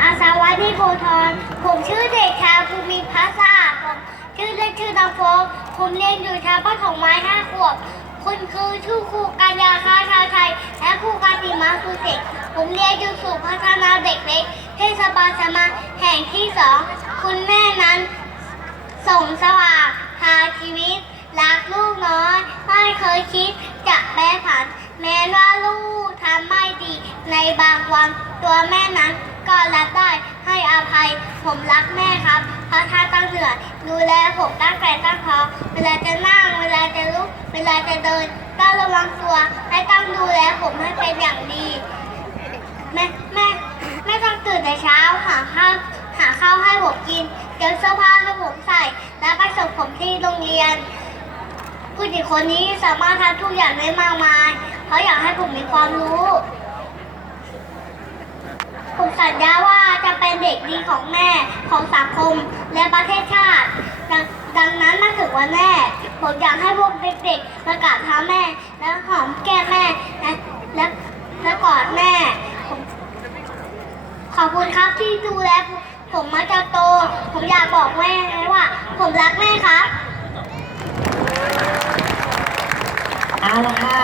อาสาวัดีโพธิ์ทองผมชื่อเด็กชายภูมิพัฒน์สะอาดผมชื่อเล่นชื่อตาโฟกผมเรียนอยู่ชั้นประถมไม้ห้าขวบคุณคือชื่อครูกัญญาค้าชาวไทย และครูกาติมาสุเสกผมเรียนอยู่ศูนย์พัฒนาเด็กเล็กเทศบาลสมาแห่งที่สองคุณแม่นั้น ส่งสว่างพาชีวิต รักลูกน้อย ไม่เคยคิดจะแปรผัน แม้ว่าลูกทำไม่ดีในบางวันตัวแม่นั้น ก็รับได้ให้อภัย ผมรักแม่ครับ เพราะท่านตั้งเหนื่อดูแลผมตั้งแต่ตั้งท้องเวลาจะนั่ง เวลาจะลุก เวลาจะเดินต้องระวังตัวและต้องดูแลผมให้เป็นอย่างดีแม่แม่แม่ต้องตื่นแต่เช้าหาข้าวหาข้าวให้ผมกินเตรียมเสื้อผ้าให้ผมใส่ และไปส่งผมที่โรงเรียนผู้หญิงคนนี้สามารถทำทุกอย่างได้มากมายเพราอยากให้ผมมีความรู้ ผมสัญญาว่าจะ เด็กดีของแม่ของสังคมและประเทศชาติดังดังนั้นมาถึงวันแม่ผมอยากให้พวกเด็กๆประกาศท้าแม่ และหอมแก้มแม่และและและกอดแม่ผมขอบคุณครับที่ดูแลผมมาจนโต ผมอยากบอกแม่ว่า ผมรักแม่ครับเอาละค่ะ